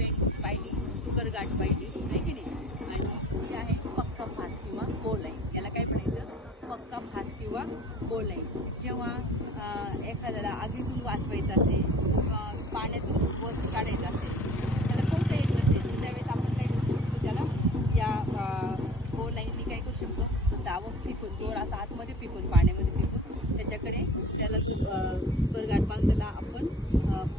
Weight पाहिली, sugar गाठ पाहिली आहे की नाही. आणि ही आहे पक्का फास किंवा बोल आहे. याला काय म्हणायचं? पक्का फास किंवा बोल आहे. जेव्हा एखाद्याला आगीतून वाचवायचं असेल किंवा पाण्यातून वर काढायचं असेल, त्याला कोणतं येत नसेल, तर त्यावेळेस आपण काय करू शकतो? त्याला या बोल लाईननी काय करू शकतो? दावं फेकून, जोर असा आतमध्ये फेकून, पाण्यामध्ये फेकून त्याच्याकडे त्याला सुपर गाठ पाहून त्याला आपण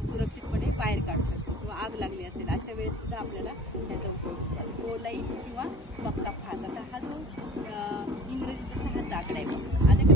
सुरक्षितपणे बाहेर काढू शकतो. किंवा आग लागली असेल अशा वेळेस सुद्धा आपल्याला त्याचा उपयोग बोल लाईन किंवा पक्का फास. आता हा जो इंग्रजीचा 6 आकडा आहे, आले का?